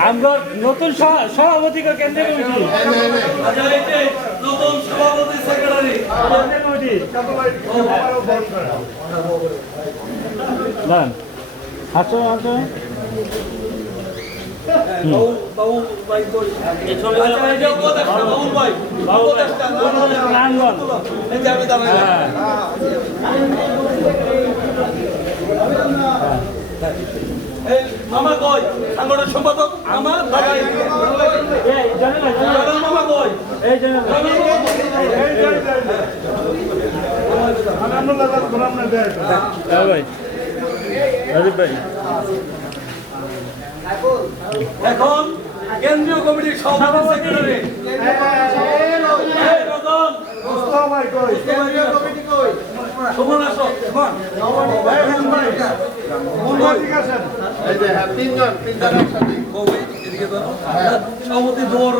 আমরা নতুন সভাপতিকে কেন্দ্রীয় কমিটি নতুন সভাপতি সেক্রেটারি কেন্দ্রীয় কমিটি দাঁড়ান আসো আসো বাবু ভাই কই এই ছবি বাবু ভাই প্রাঙ্গণ এই যে আমি দাঁড়াই এই মামা কই সাংগঠনিক সম্পাদক মামা লাগাই এই জানেন মামা কই এই জানেন ভাই রাজীব ভাই এখন কেন্দ্রীয় কমিটির সভাপতি সেক্রেটারি সুমন আসো তিনজন একসাথে সভাপতি দৌড়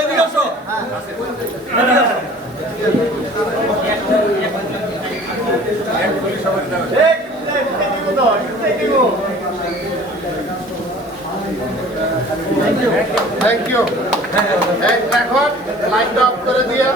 এদিকে আসো থ্যাংক ইউ এখন লাইট অফ করে দিয়ে